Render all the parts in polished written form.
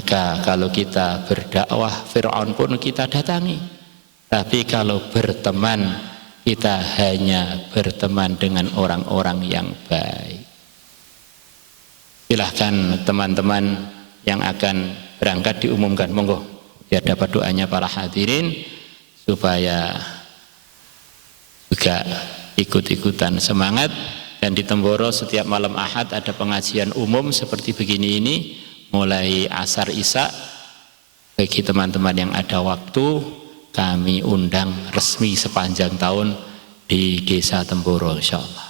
Maka kalau kita berdakwah, Fir'aun pun kita datangi. Tapi kalau berteman, kita hanya berteman dengan orang-orang yang baik. Silahkan teman-teman yang akan berangkat diumumkan, monggo biar dapat doanya para hadirin supaya juga ikut-ikutan semangat. Dan di Temboro setiap malam Ahad ada pengajian umum seperti begini ini, mulai asar isya. Bagi teman-teman yang ada waktu, kami undang resmi sepanjang tahun di Desa Temboro insyaallah.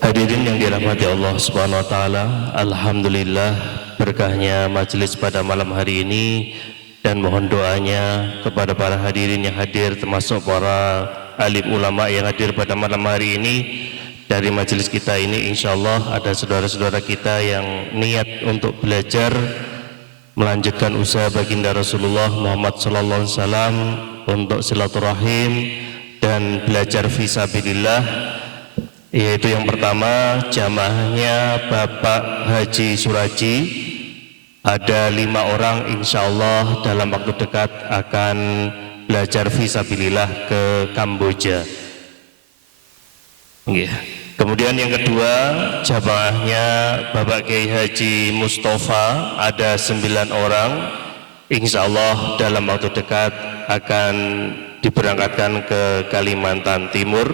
Hadirin yang dirahmati Allah Subhanahu wa taala, alhamdulillah berkahnya majelis pada malam hari ini, dan mohon doanya kepada para hadirin yang hadir termasuk para alim ulama yang hadir pada malam hari ini. Dari majelis kita ini insyaallah ada saudara-saudara kita yang niat untuk belajar melanjutkan usaha baginda Rasulullah Muhammad sallallahu alaihi wasallam untuk silaturahim dan belajar fisabilillah, yaitu yang pertama jamaahnya Bapak Haji Suraji. Ada 5 orang insyaallah dalam waktu dekat akan belajar fisabilillah ke Kamboja. Kemudian yang kedua jamaahnya Bapak Kiai Haji Mustafa, ada 9 orang insyaallah dalam waktu dekat akan diberangkatkan ke Kalimantan Timur.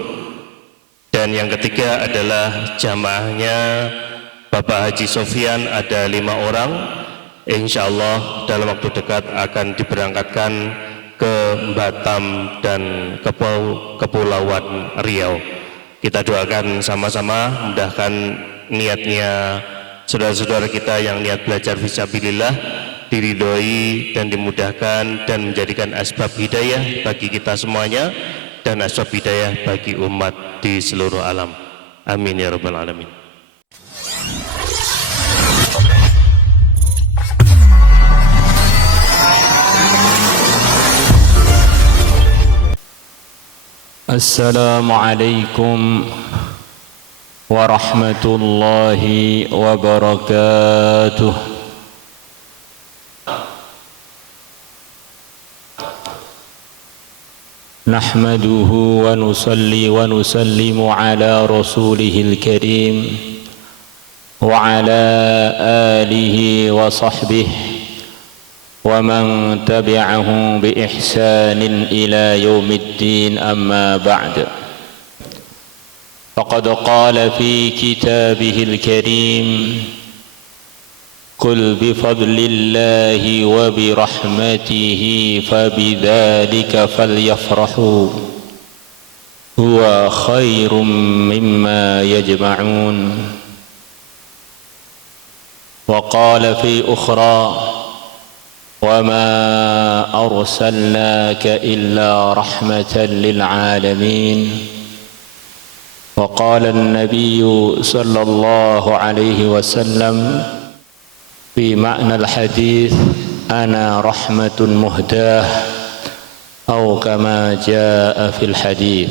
Dan yang ketiga adalah jamaahnya Bapak Haji Sofyan, ada 5 orang insyaallah dalam waktu dekat akan diberangkatkan ke Batam dan Kepulauan Riau. Kita doakan sama-sama, mudahkan niatnya saudara-saudara kita yang niat belajar fisabilillah, diridhoi dan dimudahkan dan menjadikan asbab hidayah bagi kita semuanya dan asbab hidayah bagi umat di seluruh alam. Amin ya rabbal alamin. Assalamualaikum warahmatullahi wabarakatuh. Nahmaduhu wa nusalli wa nusallimu ala rasulihil karim wa ala alihi wa sahbihi ومن تبعه بإحسان إلى يوم الدين أما بعد فقد قال في كتابه الكريم قل بفضل الله وبرحمته فبذلك فليفرحوا هو خير مما يجمعون وقال في أخرى وما أرسلناك إلا رحمة للعالمين وقال النبي صلى الله عليه وسلم في معنى الحديث أنا رحمة مهداة أو كما جاء في الحديث.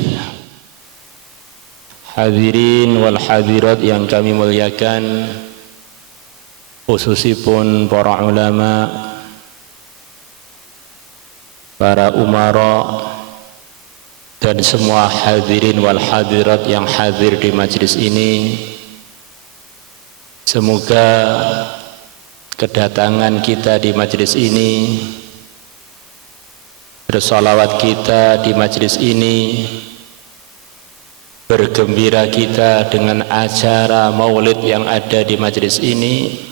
Hadirin wal hadirat yang kami muliakan, khususipun para ulama, para umara, dan semua hadirin wal hadirat yang hadir di majlis ini. Semoga kedatangan kita di majlis ini, bersolawat kita di majlis ini, bergembira kita dengan acara maulid yang ada di majlis ini,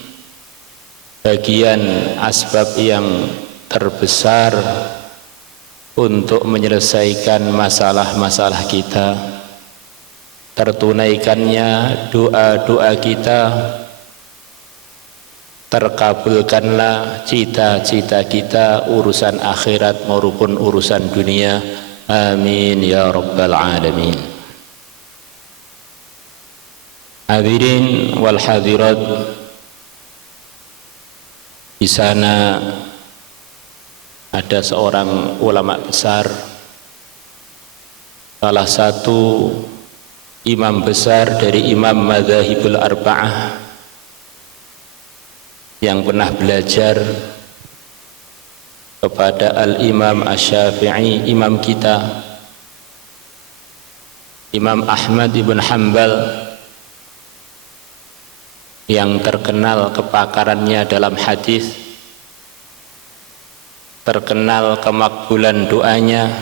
bagian asbab yang terbesar untuk menyelesaikan masalah-masalah kita, tertunaikannya doa-doa kita, terkabulkanlah cita-cita kita, urusan akhirat maupun urusan dunia. Amin ya rabbal alamin. Hadirin wal hadirat, di sana ada seorang ulama besar, salah satu imam besar dari imam madzhabul arba'ah, yang pernah belajar kepada Al-Imam Asy-Syafi'i, imam kita, Imam Ahmad ibn Hanbal, yang terkenal kepakarannya dalam hadis, terkenal kemakbulan doanya,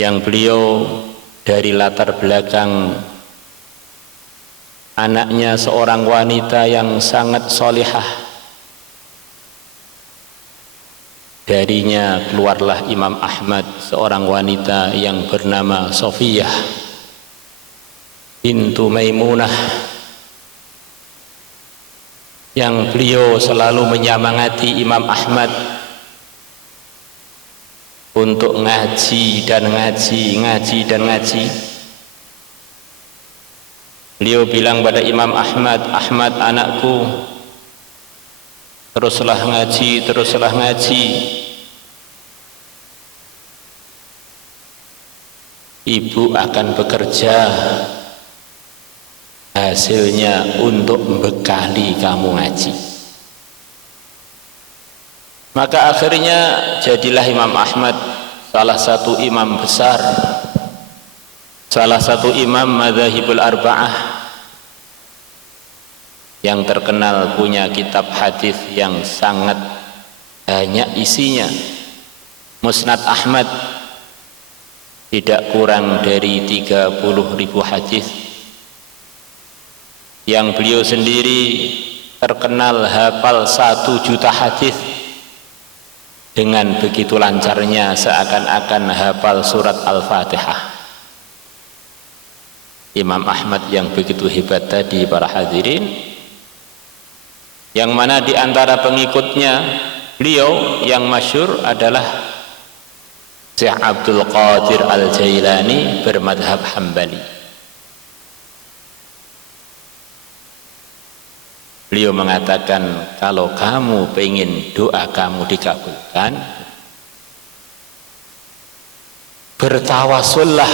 yang beliau dari latar belakang anaknya seorang wanita yang sangat solihah. Darinya keluarlah Imam Ahmad, seorang wanita yang bernama Sofiyah bintu Maimunah, yang beliau selalu menyemangati Imam Ahmad untuk ngaji dan ngaji. Beliau bilang pada Imam Ahmad, Ahmad anakku, teruslah ngaji. Ibu akan bekerja, hasilnya untuk membekali kamu ngaji. Maka akhirnya jadilah Imam Ahmad salah satu imam besar, salah satu imam madzhabul arba'ah yang terkenal punya kitab hadis yang sangat banyak isinya. Musnad Ahmad tidak kurang dari 30.000 hadis, yang beliau sendiri terkenal hafal 1 juta hadis dengan begitu lancarnya seakan-akan hafal surat Al-Fatihah. Imam Ahmad yang begitu hebat tadi para hadirin, yang mana di antara pengikutnya beliau yang masyhur adalah Syekh Abdul Qadir Al-Jailani bermadhab Hambali. Beliau mengatakan, kalau kamu pengen doa kamu dikabulkan, bertawasullah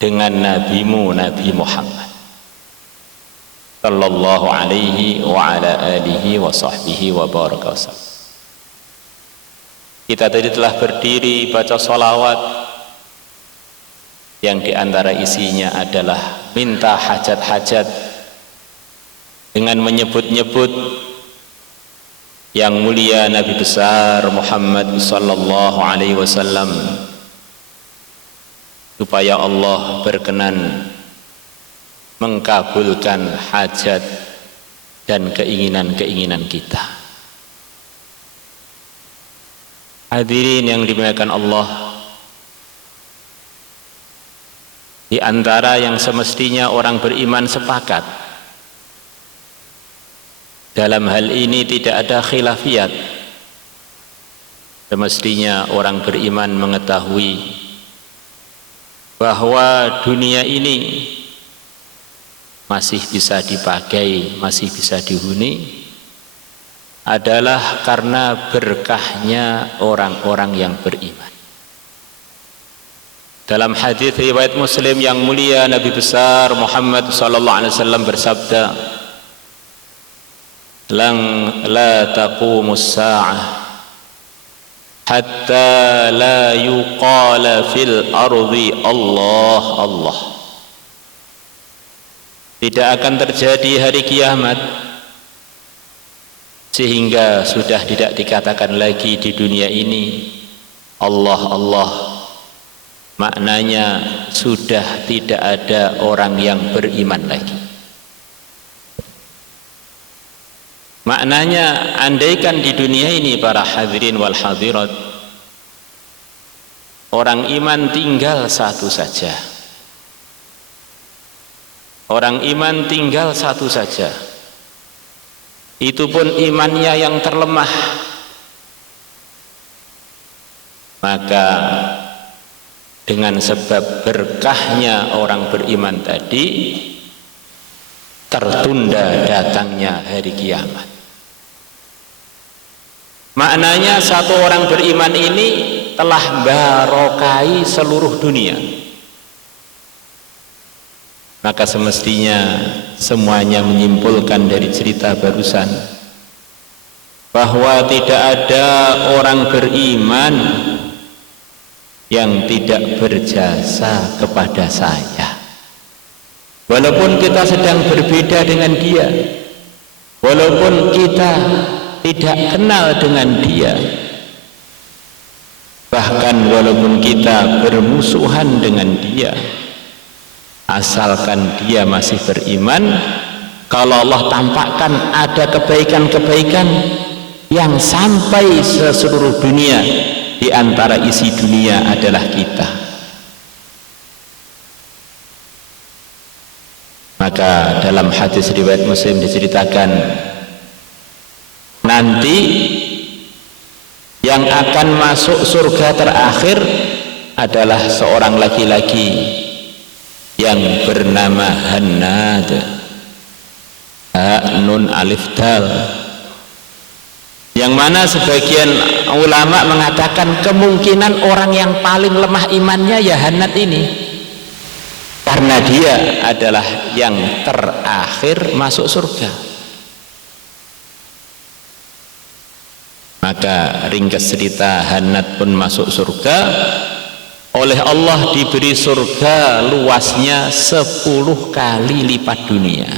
dengan nabimu, Nabi Muhammad sallallahu alaihi wa ala alihi wa sahbihi wa baraka wasallam. Kita tadi telah berdiri baca sholawat yang diantara isinya adalah minta hajat-hajat dengan menyebut-nyebut yang mulia Nabi besar Muhammad sallallahu alaihi wasallam, supaya Allah berkenan mengkabulkan hajat dan keinginan-keinginan kita. Hadirin yang dimuliakan Allah, di antara yang semestinya orang beriman sepakat dalam hal ini, tidak ada khilafiyat. Semestinya orang beriman mengetahui bahwa dunia ini masih bisa dipakai, masih bisa dihuni, adalah karena berkahnya orang-orang yang beriman. Dalam hadis riwayat Muslim yang mulia, Nabi besar Muhammad sallallahu alaihi wasallam bersabda, la taqumus sa'ah hatta la yuqala fil ardi Allah Allah. Tidak akan terjadi hari kiamat sehingga sudah tidak dikatakan lagi di dunia ini Allah Allah. Maknanya sudah tidak ada orang yang beriman lagi. Maknanya, andaikan di dunia ini para hadirin wal hadirat, orang iman tinggal satu saja. Orang iman tinggal satu saja. Itu pun imannya yang terlemah. Maka dengan sebab berkahnya orang beriman tadi, tertunda datangnya hari kiamat. Maknanya satu orang beriman ini telah barokai seluruh dunia. Maka semestinya semuanya menyimpulkan dari cerita barusan bahwa tidak ada orang beriman yang tidak berjasa kepada saya. Walaupun kita sedang berbeda dengan dia, walaupun kita tidak kenal dengan dia, bahkan walaupun kita bermusuhan dengan dia, asalkan dia masih beriman, kalau Allah tampakkan ada kebaikan-kebaikan yang sampai seluruh dunia, di antara isi dunia adalah kita, maka dalam hadis riwayat Muslim diceritakan nanti yang akan masuk surga terakhir adalah seorang laki-laki yang bernama Hannad, ha nun alif dal, yang mana sebagian ulama mengatakan kemungkinan orang yang paling lemah imannya ya Hannad ini, karena dia adalah yang terakhir masuk surga. Maka ringkas cerita, Hannad pun masuk surga. Oleh Allah diberi surga luasnya 10 kali lipat dunia.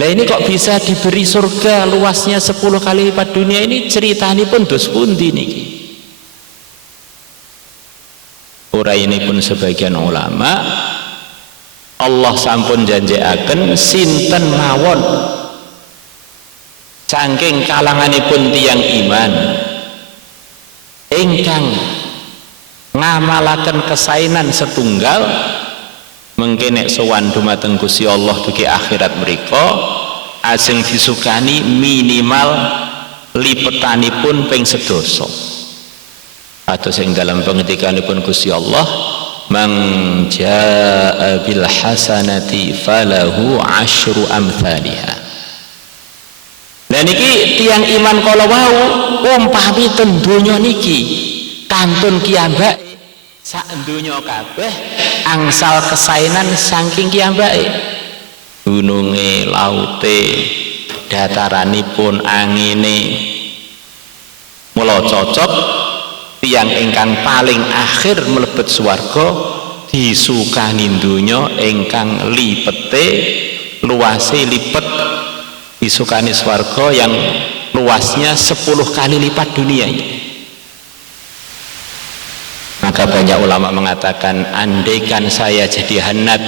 Lah ini kok bisa diberi surga luasnya 10 kali lipat dunia? Ini ceritanya pun dos pundi niki. Ini pun sebagian ulama, Allah sampun janjiaken sinten mawon saking kalanganipun tiyang iman ingkang ngamalaken kesainan setunggal mengke nek sowan dumateng Gusti Allah dugi akhirat mriku ajeng disukani minimal lipetanipun ping 10. Atau sing dalam pengendikanipun Gusti Allah, man jaa bil hasanati falahu asyru amthaliha. Lah niki tiyang iman kala wau umpami ten donya niki kantun kiyambake sak donya kabeh angsal kesainan saking kiyambake, gununge, laute, dataranipun, angine, mula cocok tiyang ingkang paling akhir mlebet swarga disukani donya ingkang lipete luase lipet, disukani swarga yang luasnya 10 kali lipat dunia ini. Maka banyak ulama mengatakan andaikan saya jadi Hannad,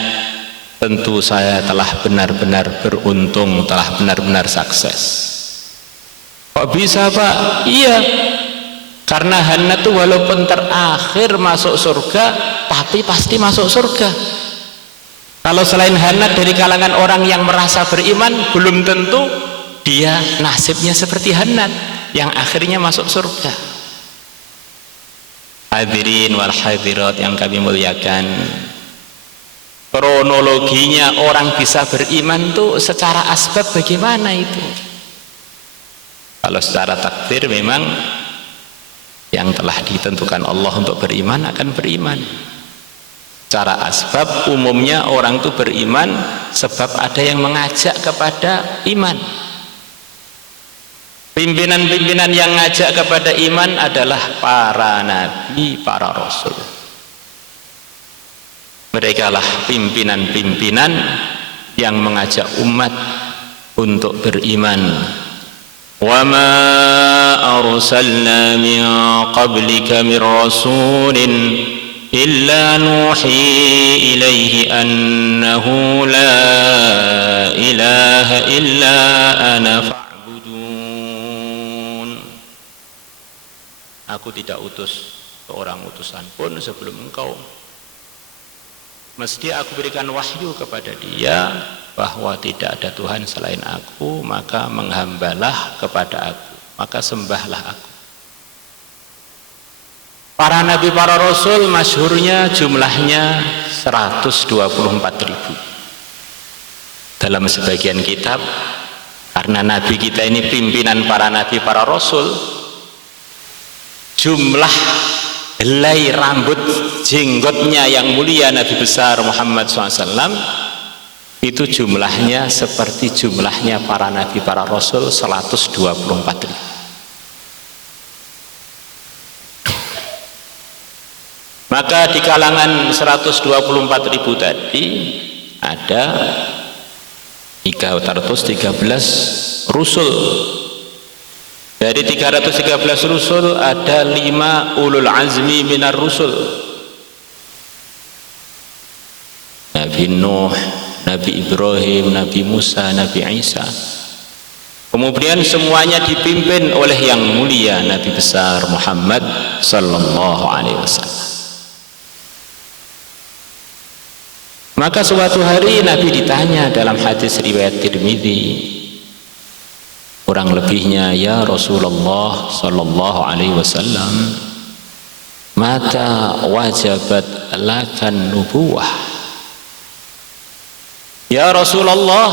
tentu saya telah benar-benar beruntung, telah benar-benar sukses. Kok bisa Pak? Iya, karena Hannad itu walaupun terakhir masuk surga tapi pasti masuk surga. Kalau selain Hannad dari kalangan orang yang merasa beriman, belum tentu dia nasibnya seperti Hannad yang akhirnya masuk surga. Hadirin wal hadirat yang kami muliakan, kronologinya orang bisa beriman tuh secara asbab bagaimana itu? Kalau secara takdir memang yang telah ditentukan Allah untuk beriman akan beriman. Secara asbab umumnya orang itu beriman sebab ada yang mengajak kepada iman. Pimpinan-pimpinan yang ngajak kepada iman adalah para nabi, para rasul. Mereka lah pimpinan-pimpinan yang mengajak umat untuk beriman. Wa ma arsalna min qablika min rasulin illa nuhi ilaihi annahu la ilaha illa ana fa'budun. Aku tidak utus seorang utusan pun sebelum engkau, mesti aku berikan wahyu kepada dia bahwa tidak ada Tuhan selain aku, maka menghambalah kepada aku, maka sembahlah aku. Para nabi, para rasul masyhurnya jumlahnya 124.000 dalam sebagian kitab. Karena nabi kita ini pimpinan para nabi, para rasul, jumlah helai rambut jenggotnya yang mulia Nabi besar Muhammad SAW itu jumlahnya seperti jumlahnya para nabi, para rasul 124.000. Maka di kalangan 124.000 tadi ada 313 rusul. Dari 313 rusul ada 5 ulul azmi minar rusul. Nabi Nuh, Nabi Ibrahim, Nabi Musa, Nabi Isa. Kemudian semuanya dipimpin oleh yang mulia Nabi besar Muhammad sallallahu alaihi wasallam. Maka suatu hari Nabi ditanya dalam hadis riwayat Tirmidzi, kurang lebihnya, ya Rasulullah sallallahu alaihi wasallam, mata wajabat lakan nubuwah. Ya Rasulullah,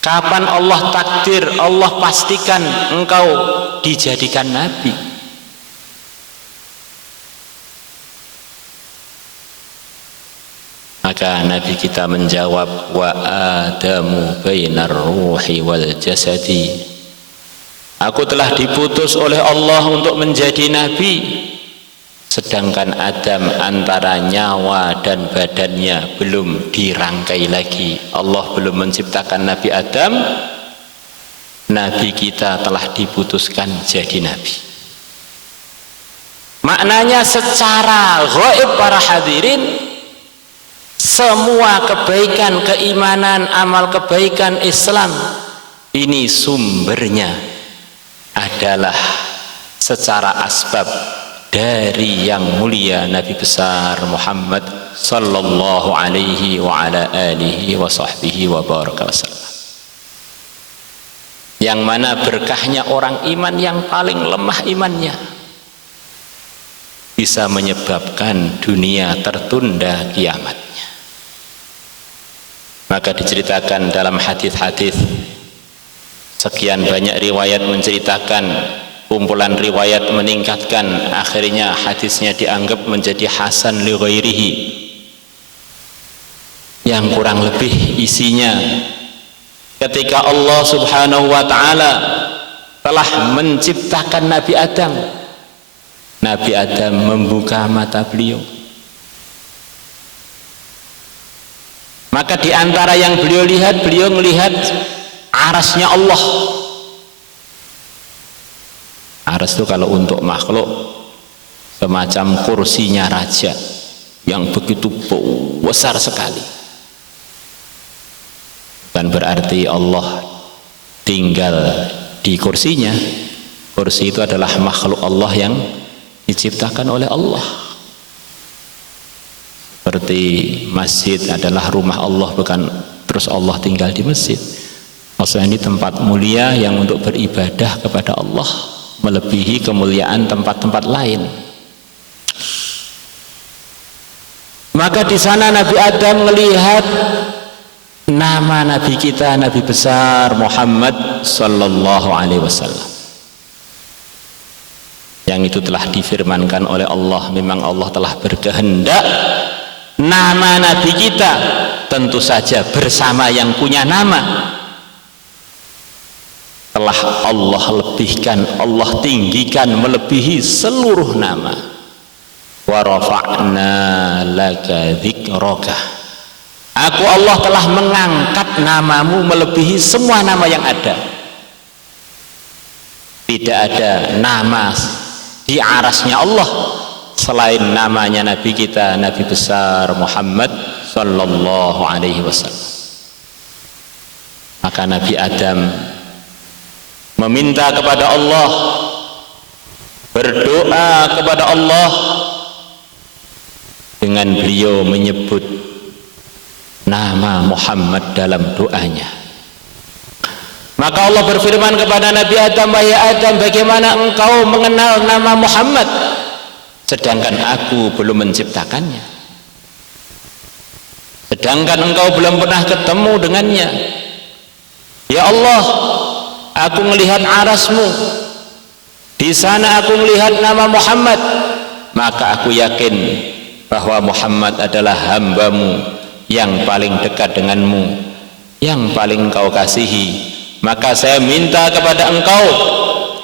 kapan Allah takdir, Allah pastikan engkau dijadikan nabi? Maka Nabi kita menjawab, wa adamu bainar ruhi wal jasadi. Aku telah diputus oleh Allah untuk menjadi nabi, sedangkan Adam antara nyawa dan badannya belum dirangkai lagi. Allah belum menciptakan Nabi Adam, Nabi kita telah diputuskan jadi nabi. Maknanya secara gaib para hadirin, semua kebaikan, keimanan, amal kebaikan Islam ini sumbernya adalah secara asbab dari yang mulia Nabi besar Muhammad sallallahu alaihi wa ala alihi wa sahbihi wa baraka wasallam. Yang mana berkahnya orang iman yang paling lemah imannya bisa menyebabkan dunia tertunda kiamatnya. Maka diceritakan dalam hadis-hadis, sekian banyak riwayat menceritakan, kumpulan riwayat meningkatkan, akhirnya hadisnya dianggap menjadi hasan li ghairihi, yang kurang lebih isinya ketika Allah subhanahu wa ta'ala telah menciptakan Nabi Adam, Nabi Adam membuka mata beliau, maka diantara yang beliau lihat, beliau melihat arasnya Allah. Aras itu kalau untuk makhluk semacam kursinya raja yang begitu besar sekali. Bukan berarti Allah tinggal di kursinya. Kursi itu adalah makhluk Allah yang diciptakan oleh Allah. Seperti masjid adalah rumah Allah, bukan terus Allah tinggal di masjid. Maksudnya ini tempat mulia yang untuk beribadah kepada Allah, melebihi kemuliaan tempat-tempat lain. Maka di sana Nabi Adam melihat nama Nabi kita, Nabi besar Muhammad sallallahu alaihi wasallam, yang itu telah difirmankan oleh Allah. Memang Allah telah berkehendak nama Nabi kita tentu saja bersama yang punya nama telah Allah lebihkan, Allah tinggikan melebihi seluruh nama. Wa rafa'na laka dzikraka, aku Allah telah mengangkat namamu melebihi semua nama yang ada. Tidak ada nama di arasnya Allah selain namanya Nabi kita, Nabi besar Muhammad sallallahu alaihi wasallam. Maka Nabi Adam meminta kepada Allah, berdoa kepada Allah, dengan beliau menyebut nama Muhammad dalam doanya. Maka Allah berfirman kepada Nabi Adam, wahai Adam, bagaimana engkau mengenal nama Muhammad sedangkan aku belum menciptakannya, sedangkan engkau belum pernah ketemu dengannya? Ya Allah, aku melihat arasmu, di sana aku melihat nama Muhammad, maka aku yakin bahwa Muhammad adalah hambamu yang paling dekat denganmu, yang paling kau kasihi. Maka saya minta kepada engkau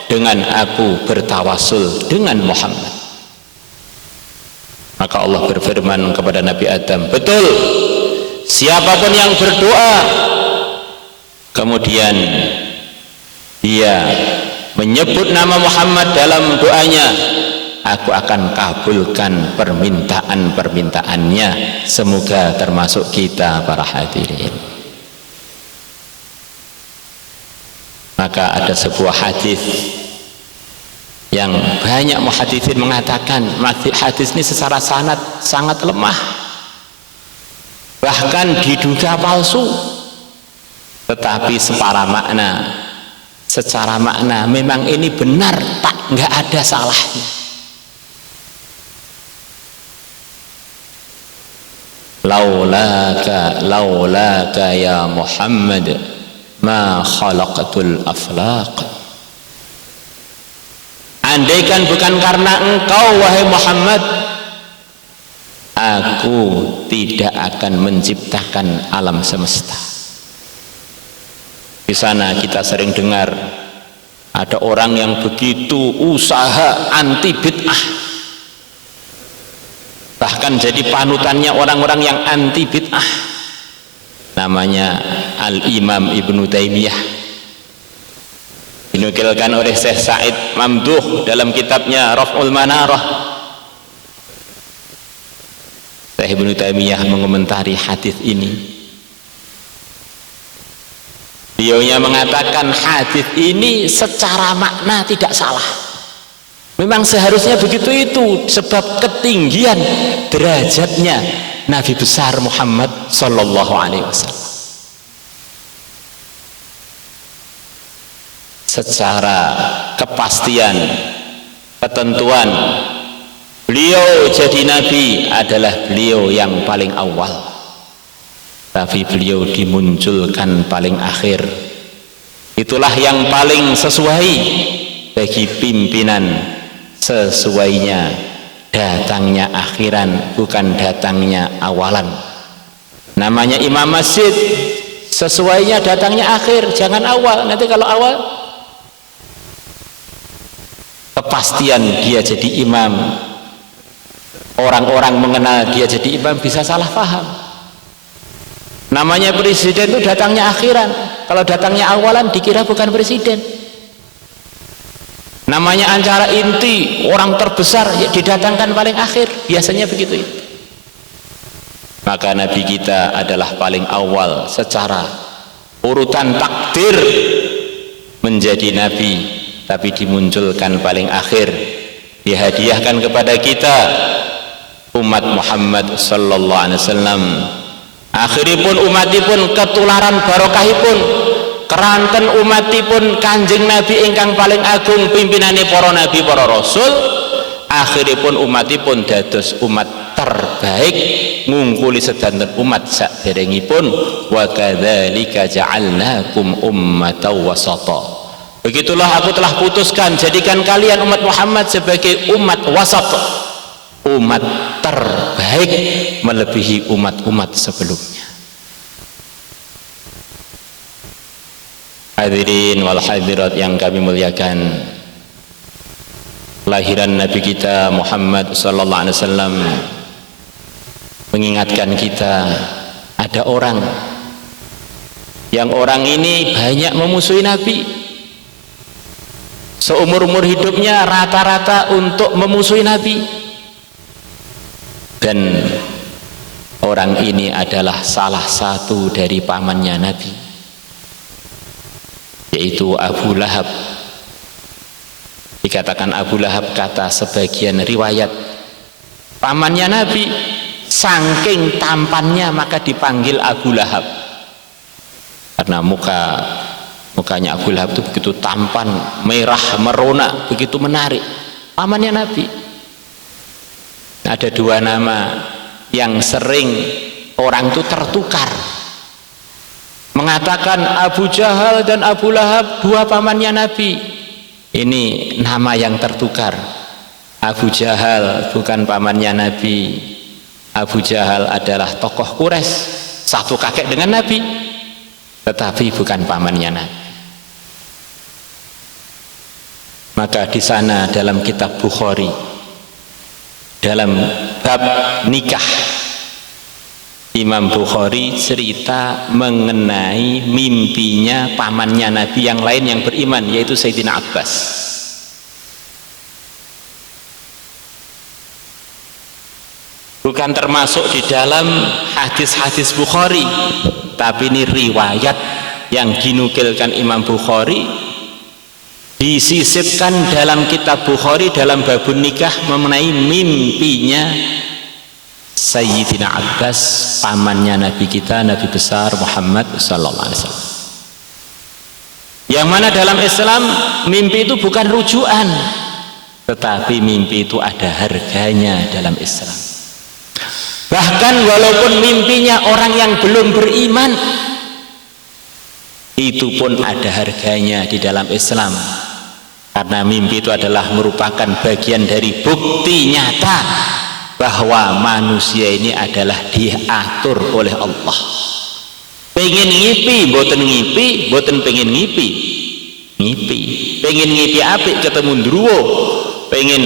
dengan aku bertawasul dengan Muhammad. Maka Allah berfirman kepada Nabi Adam, betul, siapapun yang berdoa kemudian dia menyebut nama Muhammad dalam doanya, aku akan kabulkan permintaan-permintaannya. Semoga termasuk kita para hadirin. Maka ada sebuah hadis yang banyak muhaditsin mengatakan hadis ini secara sanad sangat lemah, bahkan diduga palsu, tetapi secara makna memang ini benar, nggak ada salahnya. Laulaka ya Muhammad ma khalaqatul aflaq. Andaikan bukan karena engkau wahai Muhammad, aku tidak akan menciptakan alam semesta. Di sana kita sering dengar ada orang yang begitu usaha anti bid'ah, bahkan jadi panutannya orang-orang yang anti bid'ah. Namanya Al-Imam Ibnu Taimiyah, dinukilkan oleh Syekh Said Mamduh dalam kitabnya Raf'ul Manarah. Syekh Ibnu Taimiyah mengomentari hadis ini. Beliaunya mengatakan hadis ini secara makna tidak salah. Memang seharusnya begitu itu, sebab ketinggian derajatnya Nabi besar Muhammad sallallahu alaihi wasallam. Secara kepastian, ketentuan, beliau jadi nabi adalah beliau yang paling awal, tapi beliau dimunculkan paling akhir. Itulah yang paling sesuai bagi pimpinan, sesuainya datangnya akhiran, bukan datangnya awalan. Namanya imam masjid, sesuainya datangnya akhir, jangan awal. Nanti kalau awal, kepastian dia jadi imam, orang-orang mengenal dia jadi imam, bisa salah paham. Namanya presiden itu datangnya akhiran, kalau datangnya awalan dikira bukan presiden. Namanya acara inti, orang terbesar ya didatangkan paling akhir, biasanya begitu itu. Maka Nabi kita adalah paling awal secara urutan takdir menjadi Nabi, tapi dimunculkan paling akhir, dihadiahkan kepada kita umat Muhammad sallallahu alaihi wasallam. Akhiripun umatipun ketularan barokahipun, keranten umatipun Kanjeng Nabi ingkang paling agung, pimpinane para nabi para rasul. Akhiripun umatipun dados umat terbaik, ngungkuli sedanten umat saderengipun. Wa kadzalika ja'alnakum ummatan wasata. Begitulah aku telah putuskan jadikan kalian umat Muhammad sebagai umat wasat, umat terbaik melebihi umat-umat sebelumnya. Hadirin wal hadirat yang kami muliakan, kelahiran Nabi kita Muhammad sallallahu alaihi wasallam mengingatkan kita ada orang yang orang ini banyak memusuhi Nabi. Seumur-umur hidupnya rata-rata untuk memusuhi Nabi. Dan orang ini adalah salah satu dari pamannya Nabi, yaitu Abu Lahab. Dikatakan Abu Lahab, kata sebagian riwayat, pamannya Nabi, saking tampannya maka dipanggil Abu Lahab, karena mukanya Abu Lahab itu begitu tampan, merah merona, begitu menarik. Pamannya Nabi. Ada dua nama yang sering orang itu tertukar, mengatakan Abu Jahal dan Abu Lahab dua pamannya Nabi. Ini nama yang tertukar. Abu Jahal bukan pamannya Nabi. Abu Jahal adalah tokoh Quraisy, satu kakek dengan Nabi, tetapi bukan pamannya Nabi. Maka di sana dalam kitab Bukhari, dalam bab nikah, Imam Bukhari cerita mengenai mimpinya pamannya Nabi yang lain yang beriman, yaitu Sayyidina Abbas. Bukan termasuk di dalam hadis-hadis Bukhari, tapi ini riwayat yang dinukilkan Imam Bukhari, disisipkan dalam kitab Bukhari dalam babun nikah mengenai mimpinya Sayyidina Abbas, pamannya Nabi kita, Nabi besar Muhammad sallallahu alaihi wasallam. Yang mana dalam Islam mimpi itu bukan rujukan, tetapi mimpi itu ada harganya dalam Islam. Bahkan walaupun mimpinya orang yang belum beriman, itu pun ada harganya di dalam Islam. Karena mimpi itu adalah merupakan bagian dari bukti nyata bahwa manusia ini adalah diatur oleh Allah. Pengen ngipi, boten ngipi, boten pengen ngipi, ngipi. Pengen ngipi apik ketemu ndruwo, pengen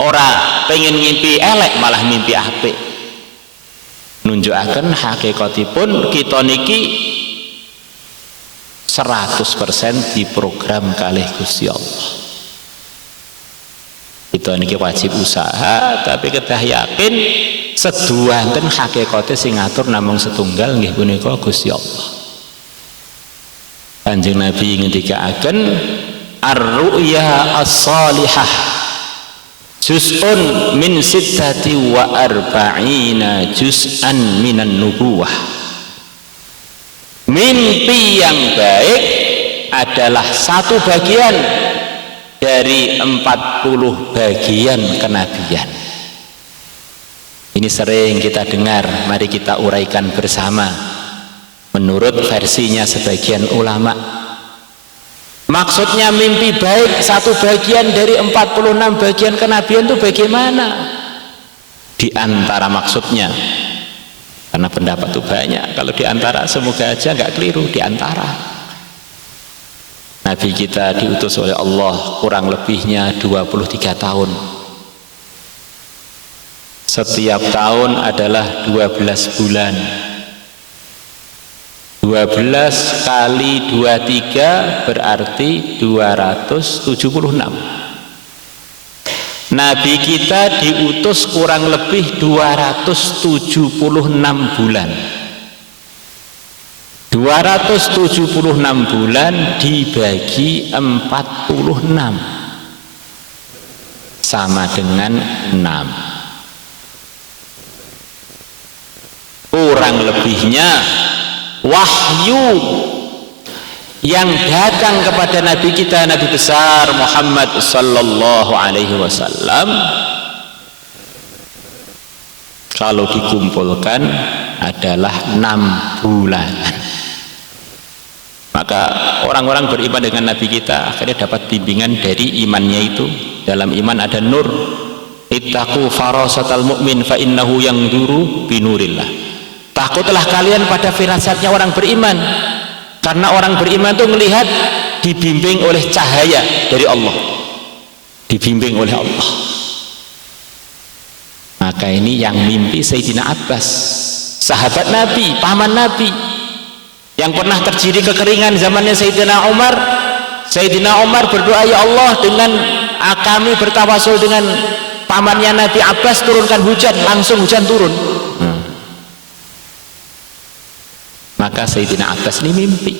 ora, pengen ngimpi elek malah mimpi apik. Nunjukaken hakikatipun kita niki 100% diprogram kalih Gusti Allah. Kita niki wajib usaha, tapi kedah yakin seduanten hakikate sing ngatur namung setunggal nggih punika Gusti Allah. Kanjeng Nabi ngendikaaken ar-ru'ya as-salihah juz'un min sittati wa arba'ina juz'an minan nubuwah. Mimpi yang baik adalah satu bagian dari 40 bagian kenabian. Ini sering kita dengar, mari kita uraikan bersama menurut versinya sebagian ulama. Maksudnya mimpi baik satu bagian dari 46 bagian kenabian itu bagaimana? Di antara maksudnya, karena pendapat itu banyak, kalau di antara semoga aja nggak keliru, di antara Nabi kita diutus oleh Allah kurang lebihnya 23 tahun. Setiap tahun adalah 12 bulan. 12 kali 23 berarti 276. Nabi kita diutus kurang lebih 276 bulan. 276 bulan dibagi 46 sama dengan 6. Kurang lebihnya wahyu yang datang kepada Nabi kita, Nabi besar Muhammad sallallahu alaihi wasallam, kalau dikumpulkan adalah 6 bulanan. Maka orang-orang beriman dengan Nabi kita akhirnya dapat bimbingan dari imannya itu. Dalam iman ada nur. Ittaqu farasatal mu'min fa innahu yanzuru binurillah. Takutlah kalian pada firasatnya orang beriman, karena orang beriman itu melihat dibimbing oleh cahaya dari Allah, dibimbing oleh Allah. Maka ini yang mimpi Sayyidina Abbas, sahabat Nabi, paman Nabi, yang pernah terjadi kekeringan zamannya Sayyidina Umar. Sayyidina Umar berdoa, ya Allah, dengan kami bertawasul dengan pamannya Nabi Abbas, turunkan hujan. Langsung hujan turun. Maka Sayyidina Abbas ini mimpi.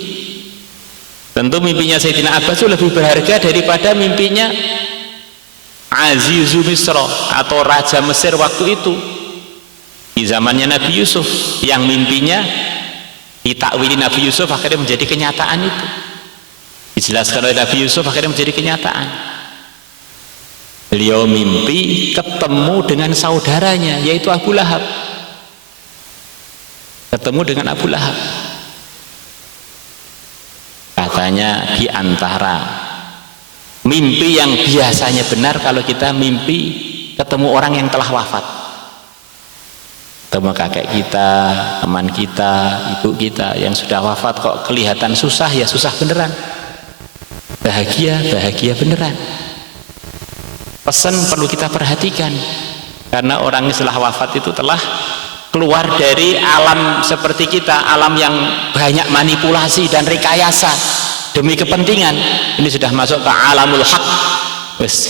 Tentu mimpinya Sayyidina Abbas itu lebih berharga daripada mimpinya Azizu Misra atau Raja Mesir waktu itu, di zamannya Nabi Yusuf, yang mimpinya ditakwili Nabi Yusuf akhirnya menjadi kenyataan. Itu dijelaskan oleh Nabi Yusuf akhirnya menjadi kenyataan. Beliau mimpi ketemu dengan saudaranya, yaitu Abu Lahab. Ketemu dengan Abu Lahab, katanya di antara Mimpi yang biasanya benar kalau kita mimpi ketemu orang yang telah wafat, ketemu kakek kita, teman kita, ibu kita yang sudah wafat, kok kelihatan susah, ya susah beneran, bahagia, bahagia beneran. Pesan perlu kita perhatikan, karena orang setelah wafat itu telah keluar dari alam seperti kita, alam yang banyak manipulasi dan rekayasa demi kepentingan. Ini sudah masuk ke alamul haq,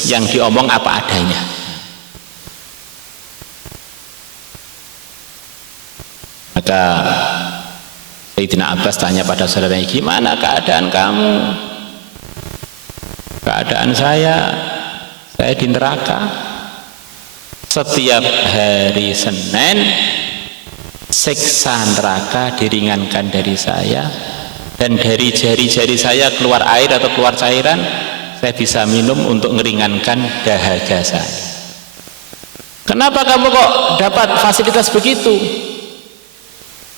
yang diomong apa adanya. Maka Sayyidina Abbas tanya pada saudaranya, gimana keadaan kamu? Keadaan saya di neraka. Setiap hari Senin siksa neraka diringankan dari saya, dan dari jari-jari saya keluar air atau keluar cairan, saya bisa minum untuk meringankan dahaga saya. Kenapa kamu kok dapat fasilitas begitu?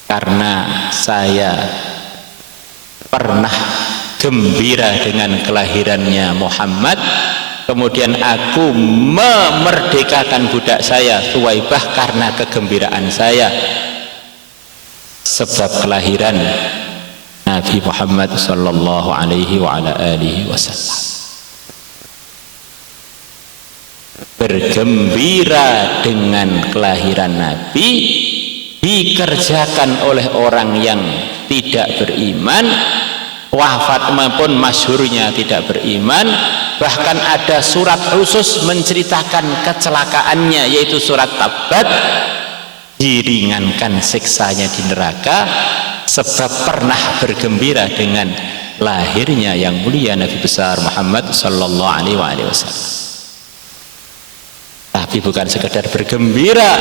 Karena saya pernah gembira dengan kelahirannya Muhammad, kemudian aku memerdekakan budak saya Thuwaibah karena kegembiraan saya sebab kelahiran Nabi Muhammad sallallahu alaihi wa ala alihi wasallam. Bergembira dengan kelahiran Nabi dikerjakan oleh orang yang tidak beriman, wafat maupun masyhurnya tidak beriman. Bahkan ada surat khusus menceritakan kecelakaannya, yaitu surat Tabat, diringankan siksanya di neraka sebab pernah bergembira dengan lahirnya yang mulia Nabi besar Muhammad sallallahu alaihi wasallam. Tapi bukan sekedar bergembira,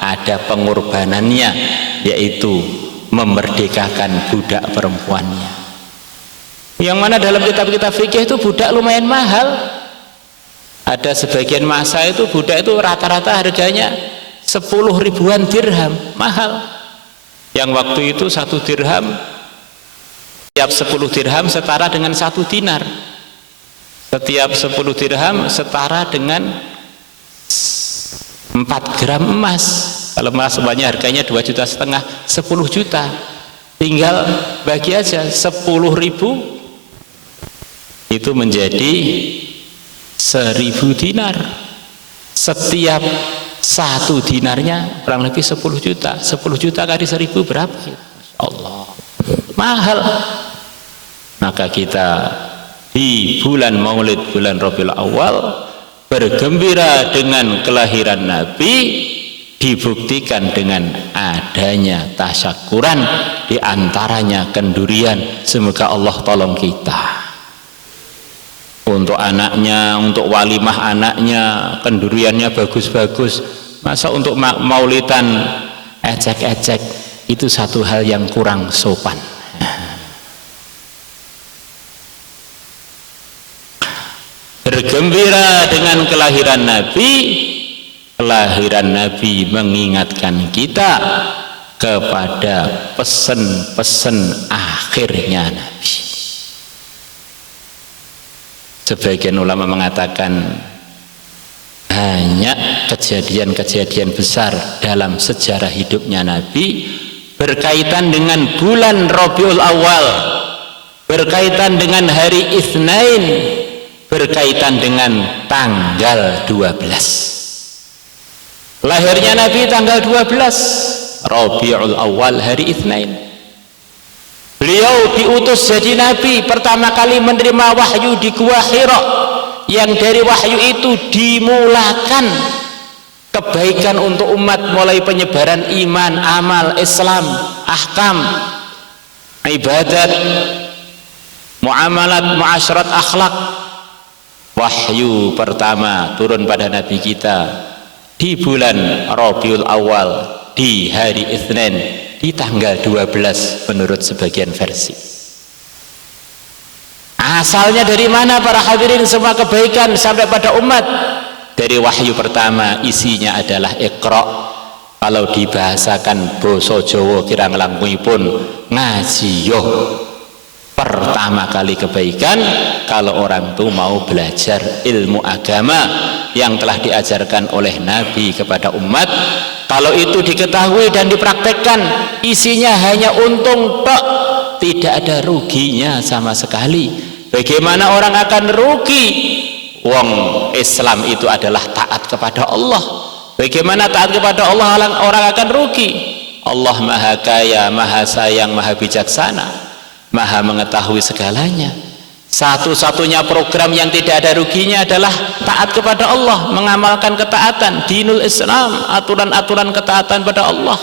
ada pengorbanannya, yaitu memerdekakan budak perempuannya, yang mana dalam kitab-kitab fikih itu budak lumayan mahal. Ada sebagian masa itu budak itu rata-rata harganya 10 ribuan dirham, mahal. Yang waktu itu 1 dirham, setiap 10 dirham setara dengan 1 dinar. Setiap 10 dirham setara dengan 4 gram emas. Kalau emas semuanya harganya 2,5 juta, 10 juta. Tinggal bagi aja 10 ribu itu menjadi 1000 dinar. Setiap 1 dinarnya kurang lebih 10 juta. 10 juta kali 1000 berapa? Masya Allah, mahal. Maka kita di bulan Maulid, bulan Rabiul Awal, bergembira dengan kelahiran Nabi, dibuktikan dengan adanya tasyakuran, diantaranya kendurian. Semoga Allah tolong kita. Untuk anaknya, untuk walimah anaknya, kenduriannya bagus-bagus. Masa untuk maulidan ecek-ecek, itu satu hal yang kurang sopan. Bergembira dengan kelahiran Nabi. Kelahiran Nabi mengingatkan kita kepada pesan-pesan akhirnya Nabi. Sebagian ulama mengatakan banyak kejadian-kejadian besar dalam sejarah hidupnya Nabi berkaitan dengan bulan Rabiul Awal, berkaitan dengan hari Itsnain, berkaitan dengan tanggal 12. Lahirnya Nabi tanggal 12 Rabiul Awal, hari Itsnain. Beliau diutus jadi Nabi, pertama kali menerima wahyu di Gua Hira, yang dari wahyu itu dimulakan kebaikan untuk umat, mulai penyebaran iman, amal, Islam, ahkam, ibadat, muamalat, muasyarat, akhlak. Wahyu pertama turun pada Nabi kita di bulan Rabiul Awal, di hari Itsnain, di tanggal 12 menurut sebagian versi. Asalnya dari mana para hadirin semua kebaikan sampai pada umat? Dari wahyu pertama, isinya adalah Iqra. Kalau dibahasakan basa Jawa kirang langkungipun ngaji yo. pertama kali kebaikan kalau orang itu mau belajar ilmu agama yang telah diajarkan oleh Nabi kepada umat. Kalau itu diketahui dan dipraktekkan, isinya hanya untung tok, tidak ada ruginya sama sekali. Bagaimana orang akan rugi? Wong Islam itu adalah taat kepada Allah. Bagaimana taat kepada Allah orang akan rugi? Allah maha kaya, maha sayang, maha bijaksana, maha mengetahui segalanya. Satu-satunya program yang tidak ada ruginya adalah taat kepada Allah, mengamalkan ketaatan, dinul Islam, aturan-aturan ketaatan pada Allah.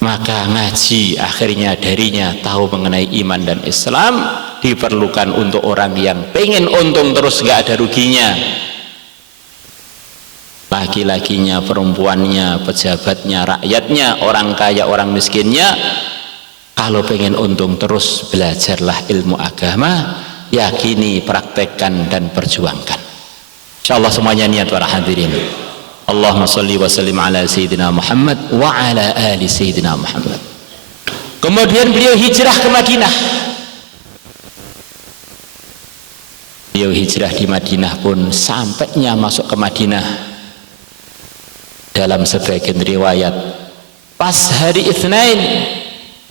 Maka ngaji akhirnya darinya tahu mengenai iman dan Islam diperlukan untuk orang yang pengen untung terus gak ada ruginya. Laki-lakinya, perempuannya, pejabatnya, rakyatnya, orang kaya, orang miskinnya, kalau pengen untung terus belajarlah ilmu agama, yakini, praktekkan dan perjuangkan. Insyaallah semuanya niat para hadirin. Allahumma salli wa sallim ala Sayyidina Muhammad wa ala ali Sayyidina Muhammad. Kemudian beliau hijrah ke Madinah. Beliau hijrah di Madinah pun sampainya masuk ke Madinah dalam sebagian riwayat pas hari Itsnain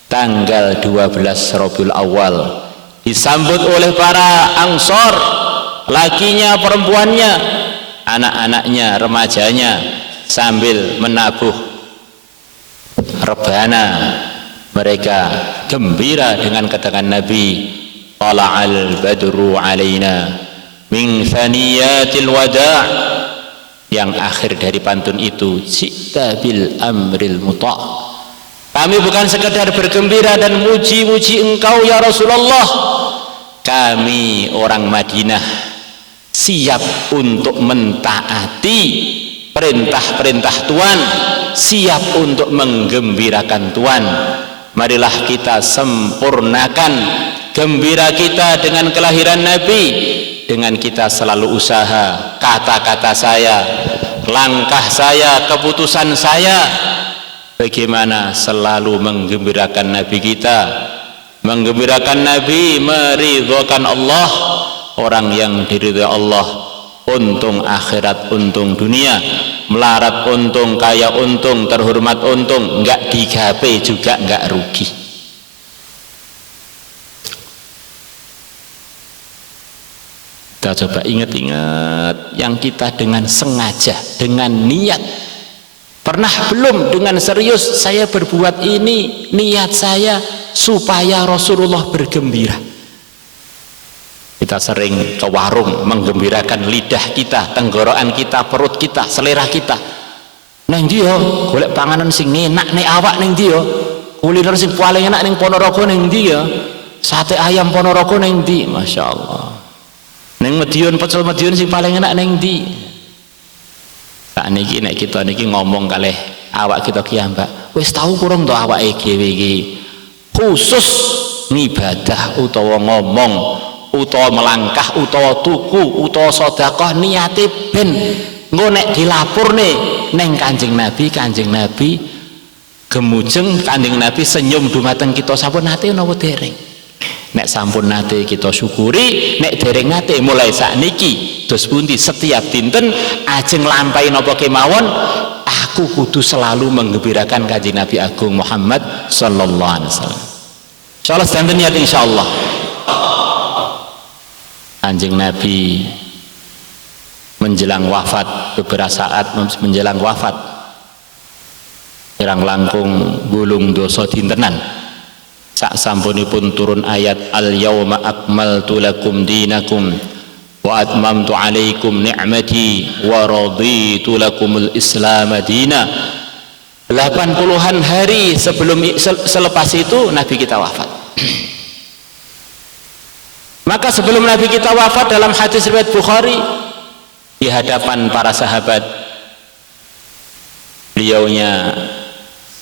tanggal 12 Rabiul Awal disambut oleh para Ansor, lakinya, perempuannya, anak-anaknya, remajanya, sambil menabuh rebana. Mereka gembira dengan katakan Nabi, tala'al badru alaina min thaniyatil wada', yang akhir dari pantun itu, ji'ta bil amril muta'. Kami bukan sekedar bergembira dan muji-muji engkau ya Rasulullah, kami orang Madinah siap untuk mentaati perintah-perintah Tuhan, siap untuk menggembirakan Tuhan. Marilah kita sempurnakan gembira kita dengan kelahiran Nabi, dengan kita selalu usaha, kata-kata saya, langkah saya, keputusan saya, bagaimana selalu menggembirakan Nabi kita, menggembirakan Nabi, meridhokan Allah. Orang yang diridhoi Allah, untung akhirat, untung dunia, melarat untung, kaya untung, terhormat untung, enggak digape juga enggak rugi. Kita coba ingat-ingat yang kita dengan sengaja, dengan niat. Pernah belum dengan serius saya berbuat ini, niat saya supaya Rasulullah bergembira. Kita sering ke warung menggembirakan lidah kita, tenggorokan kita, perut kita, selera kita. Neng dia golek panganan sing enak nek awak neng dia, kuliner sing paling enak neng Ponorogo neng dia, sate ayam Ponorogo neng di, masya Allah. Neng Madiun, pecel Madiun sing paling enak neng di. Saat niki nek kita niki ngomong kalih awak kita ki mbak, wis tahu kurang to awake dhewe iki khusus ngibadah utawa ngomong utawa melangkah utawa tuku utawa sedekah niate ben engko nek dilapurne neng Kanjeng Nabi gemujeng, Kanjeng Nabi senyum dumateng kita, sampun nate napa dereng? Nek sampun nate kita syukuri, nek dereng nate mulai sakniki dos pundi setiap dinten ajeng lampahi napa kemawon aku kudu selalu menggembirakan Kanjeng Nabi Agung Muhammad sallallahu alaihi wasallam. Insyaallah sedanten niat insyaallah. Kanjeng Nabi menjelang wafat, beberapa saat menjelang wafat, kirang langkung bulung dosa dintenan. Sak sampunipun turun ayat al-yauma akmaltu lakum dinakum wa atmamtu alaikum ni'mati wa raditu lakumul islam dina. 80-an hari selepas itu Nabi kita wafat. Maka sebelum Nabi kita wafat, dalam hadis riwayat Bukhari, di hadapan para sahabat, beliaunya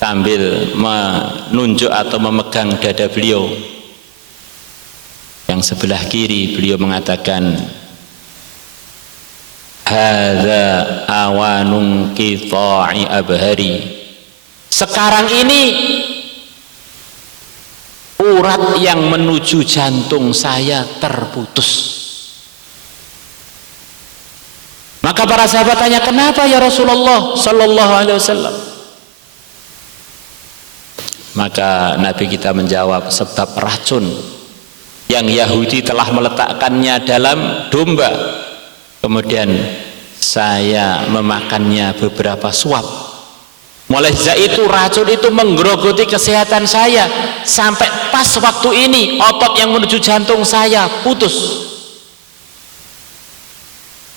sambil menunjuk atau memegang dada beliau yang sebelah kiri, beliau mengatakan, hadza awanun qita'i abhari. Sekarang ini urat yang menuju jantung saya terputus. Maka para sahabat tanya, kenapa ya Rasulullah sallallahu alaihi wasallam? Maka Nabi kita menjawab, sebab racun yang Yahudi telah meletakkannya dalam domba, kemudian saya memakannya beberapa suap. Mulai sejak itu racun itu menggerogoti kesehatan saya, sampai pas waktu ini otot yang menuju jantung saya putus.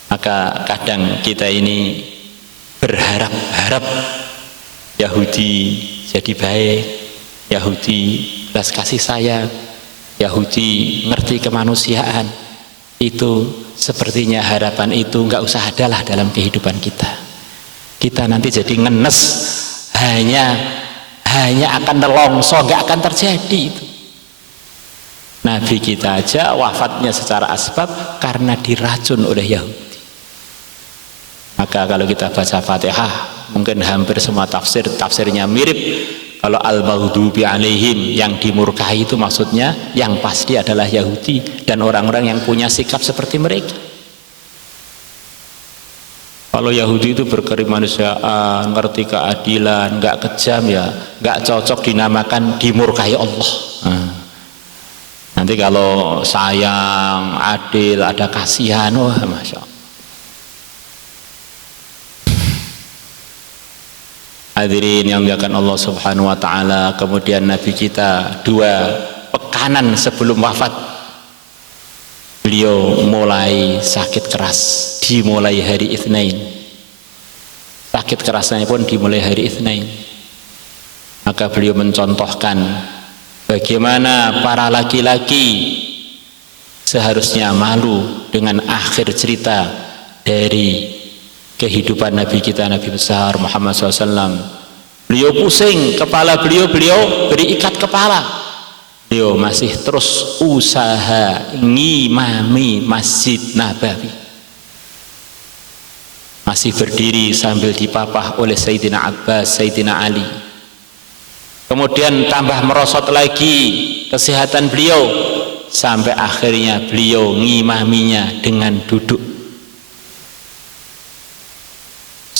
Maka kadang kita ini berharap-harap Yahudi jadi baik, Yahudi belas kasih sayang, Yahudi ngerti kemanusiaan. Itu sepertinya harapan itu nggak usah adalah dalam kehidupan kita. Kita nanti jadi ngenes, hanya akan nelongso, nggak akan terjadi itu. Nabi kita aja wafatnya secara asbab karena diracun oleh Yahudi. Maka kalau kita baca Fatihah, mungkin hampir semua tafsirnya mirip. Kalau al-maghdubi alaihim, yang dimurkahi itu maksudnya yang pasti adalah Yahudi dan orang-orang yang punya sikap seperti mereka. Kalau Yahudi itu berkemanusiaan, ngerti keadilan, nggak kejam, ya nggak cocok dinamakan dimurkahi Allah. Nanti kalau sayang, adil, ada kasihan, wah masya Allah. Hadirin yang dimuliakan Allah Subhanahu wa taala, kemudian Nabi kita 2 pekanan sebelum wafat beliau mulai sakit keras, dimulai hari Itsnain. Sakit kerasnya pun dimulai hari Itsnain. Maka beliau mencontohkan bagaimana para laki-laki seharusnya malu dengan akhir cerita dari kehidupan Nabi kita, Nabi besar Muhammad SAW. Beliau pusing kepala beliau beri ikat kepala. Beliau masih terus usaha ngimami Masjid Nabawi. Masih berdiri sambil dipapah oleh Sayyidina Abbas, Sayyidina Ali. Kemudian tambah merosot lagi kesehatan beliau, sampai akhirnya beliau ngimaminya dengan duduk.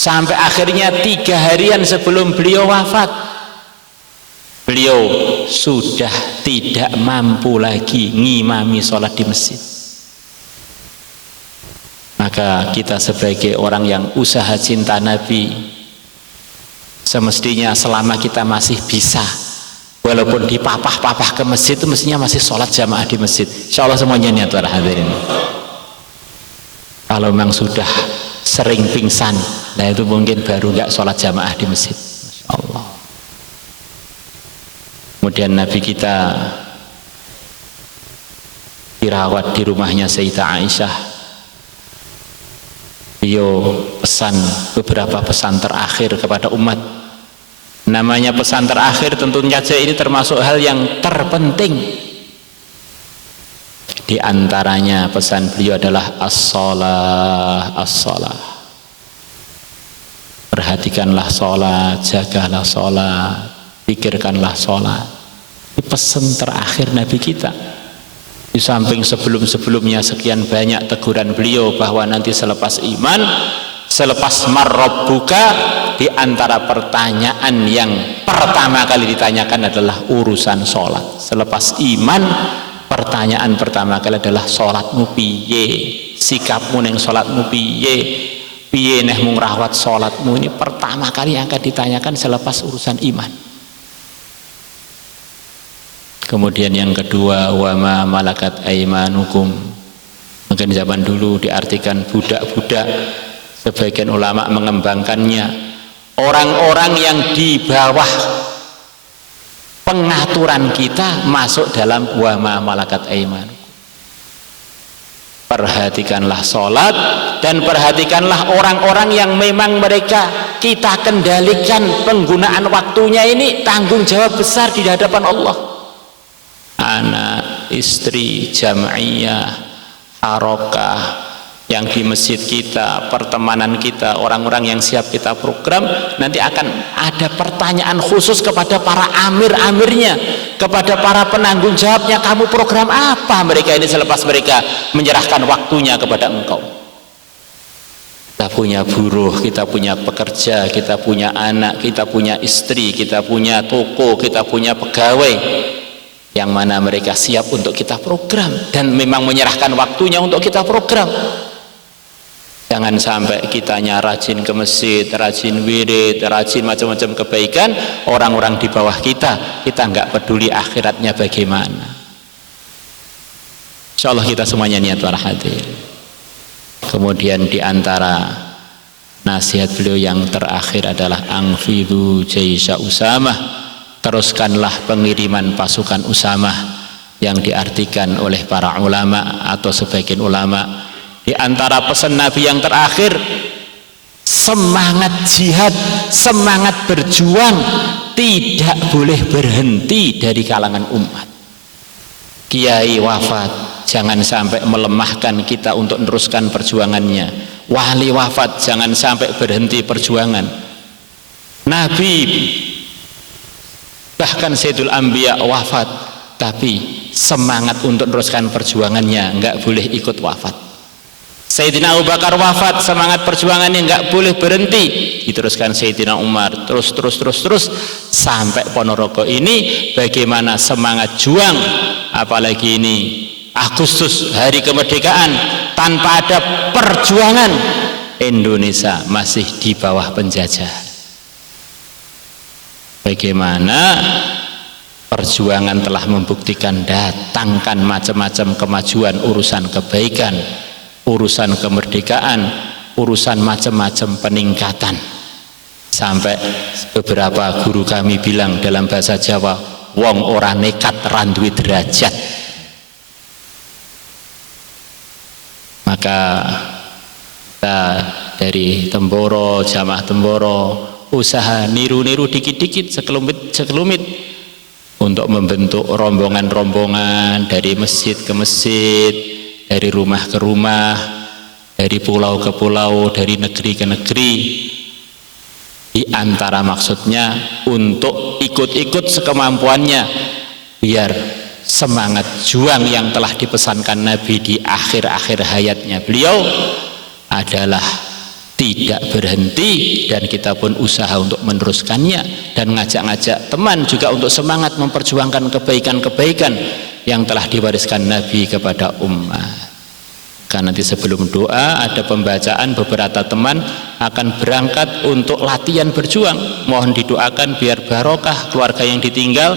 Sampai akhirnya 3 harian sebelum beliau wafat, beliau sudah tidak mampu lagi ngimami sholat di masjid. Maka kita sebagai orang yang usaha cinta Nabi, semestinya selama kita masih bisa, walaupun dipapah-papah ke masjid, itu mestinya masih sholat jamaah di masjid. Insya Allah semuanya niat para hadirin. Kalau memang sudah sering pingsan, nah itu mungkin baru nggak sholat jamaah di masjid. Masya Allah. Kemudian Nabi kita dirawat di rumahnya Sayyidah Aisyah. Beliau pesan beberapa pesan terakhir kepada umat. Namanya pesan terakhir, tentunya saja ini termasuk hal yang terpenting. Di antaranya pesan beliau adalah as-shalah, as-shalah. Perhatikanlah sholat, jagalah sholat, pikirkanlah sholat. Ini pesan terakhir Nabi kita. Di samping sebelum-sebelumnya sekian banyak teguran beliau bahwa nanti selepas iman, selepas marrabbuka, di antara pertanyaan yang pertama kali ditanyakan adalah urusan sholat. Selepas iman, pertanyaan pertama kali adalah sholatmu piye, sikapmu neng sholatmu piye, piye neh mung rawat sholatmu. Ini pertama kali yang akan ditanyakan selepas urusan iman. Kemudian yang kedua, wa ma malakat aimanukum. Mungkin zaman dulu diartikan budak-budak, sebagian ulama mengembangkannya orang-orang yang di bawah pengaturan kita masuk dalam wa ma malakat aimanukum. Perhatikanlah sholat dan perhatikanlah orang-orang yang memang mereka kita kendalikan penggunaan waktunya, ini tanggung jawab besar di hadapan Allah. Anak, istri, jam'iyah, harokah, yang di masjid kita, pertemanan kita, orang-orang yang siap kita program, nanti akan ada pertanyaan khusus kepada para amir-amirnya, kepada para penanggung jawabnya, kamu program apa mereka ini selepas mereka menyerahkan waktunya kepada engkau. Kita punya buruh, kita punya pekerja, kita punya anak, kita punya istri, kita punya toko, kita punya pegawai, yang mana mereka siap untuk kita program dan memang menyerahkan waktunya untuk kita program. Jangan sampai kitanya rajin ke masjid, rajin wirid, rajin macam-macam kebaikan, orang-orang di bawah kita nggak peduli akhiratnya bagaimana. Insya Allah kita semuanya niat para hadir. Kemudian di antara nasihat beliau yang terakhir adalah angfidu jaisha Usamah, teruskanlah pengiriman pasukan Usamah, yang diartikan oleh para ulama atau sebagian ulama di antara pesan Nabi yang terakhir, semangat jihad, semangat berjuang tidak boleh berhenti dari kalangan umat. Kiai wafat, jangan sampai melemahkan kita untuk meneruskan perjuangannya. Wali wafat, jangan sampai berhenti perjuangan. Nabi, bahkan Sayyidul Anbiya wafat, tapi semangat untuk meneruskan perjuangannya nggak boleh ikut wafat. Sayyidina Abu Bakar wafat, semangat perjuangannya nggak boleh berhenti, diteruskan Sayyidina Umar, terus sampai Ponorogo ini. Bagaimana semangat juang, apalagi ini Agustus hari kemerdekaan, tanpa ada perjuangan Indonesia masih di bawah penjajah. Bagaimana perjuangan telah membuktikan, datangkan macam-macam kemajuan, urusan kebaikan, urusan kemerdekaan, urusan macam-macam peningkatan. Sampai beberapa guru kami bilang dalam bahasa Jawa, wong ora nekat randuwe derajat. Maka kita dari Temboro, jamaah Temboro, usaha niru-niru dikit-dikit, sekelumit untuk membentuk rombongan-rombongan dari masjid ke masjid, dari rumah ke rumah, dari pulau ke pulau, dari negeri ke negeri. Di antara maksudnya untuk ikut-ikut sekemampuannya, biar semangat juang yang telah dipesankan Nabi di akhir-akhir hayatnya beliau adalah tidak berhenti, dan kita pun usaha untuk meneruskannya dan ngajak-ngajak teman juga untuk semangat memperjuangkan kebaikan-kebaikan yang telah diwariskan Nabi kepada umat. Karena nanti sebelum doa ada pembacaan, beberapa teman akan berangkat untuk latihan berjuang. Mohon didoakan biar barokah keluarga yang ditinggal,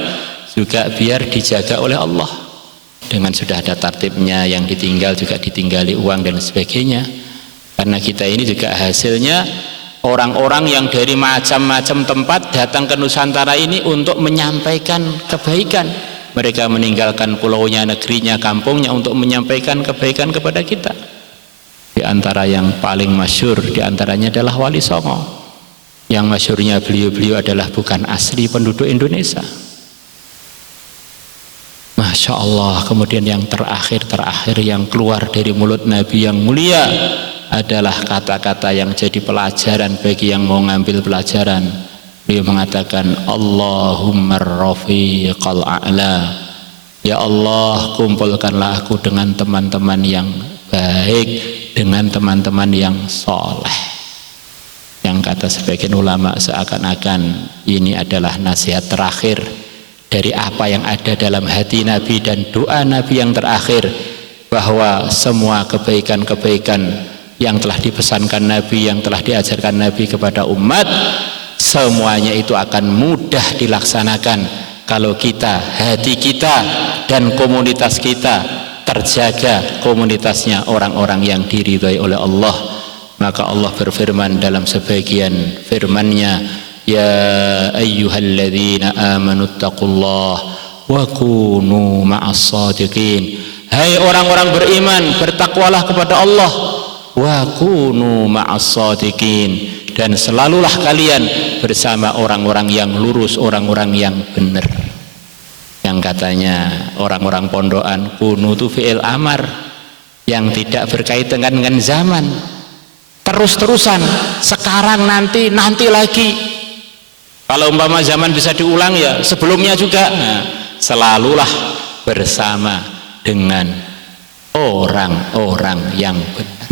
juga biar dijaga oleh Allah. Dengan sudah ada tertibnya, yang ditinggal juga ditinggali uang dan sebagainya. Karena kita ini juga hasilnya orang-orang yang dari macam-macam tempat datang ke Nusantara ini untuk menyampaikan kebaikan. Mereka meninggalkan pulaunya, negerinya, kampungnya untuk menyampaikan kebaikan kepada kita. Di antara yang paling masyhur di antaranya adalah Wali Songo. Yang masyhurnya beliau adalah bukan asli penduduk Indonesia. Masya Allah. Kemudian yang terakhir yang keluar dari mulut Nabi yang mulia adalah kata-kata yang jadi pelajaran bagi yang mau ngambil pelajaran. Beliau mengatakan, Allahumma rafiqal a'la, ya Allah kumpulkanlah aku dengan teman-teman yang baik, dengan teman-teman yang soleh. Yang kata sebagian ulama seakan-akan ini adalah nasihat terakhir dari apa yang ada dalam hati Nabi dan doa Nabi yang terakhir, bahwa semua kebaikan-kebaikan yang telah dipesankan Nabi, yang telah diajarkan Nabi kepada umat, semuanya itu akan mudah dilaksanakan kalau kita, hati kita dan komunitas kita terjaga, komunitasnya orang-orang yang diridhai oleh Allah. Maka Allah berfirman dalam sebagian firman-Nya, ya ayyuhalladzina amanu taqullah wa kunu ma'as shadiqin. Hai orang-orang beriman, bertakwalah kepada Allah, wa kunu ma'as shadiqin, dan selalulah kalian bersama orang-orang yang lurus, orang-orang yang benar. Yang katanya orang-orang pondokan, kunu itu fi'il amar, yang tidak berkaitan dengan zaman, terus-terusan, sekarang, nanti lagi. Kalau umpama zaman bisa diulang ya sebelumnya juga. Nah, selalulah bersama dengan orang-orang yang benar.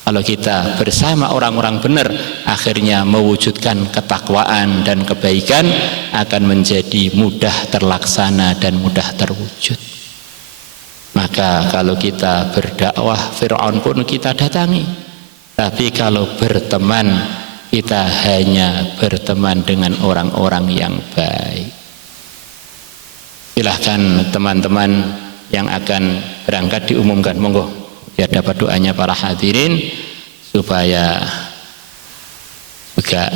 Kalau kita bersama orang-orang benar, akhirnya mewujudkan ketakwaan dan kebaikan akan menjadi mudah terlaksana dan mudah terwujud. Maka kalau kita berdakwah, Fir'aun pun kita datangi. Tapi kalau berteman, kita hanya berteman dengan orang-orang yang baik. Silahkan teman-teman yang akan berangkat diumumkan, monggo, biar dapat doanya para hadirin supaya juga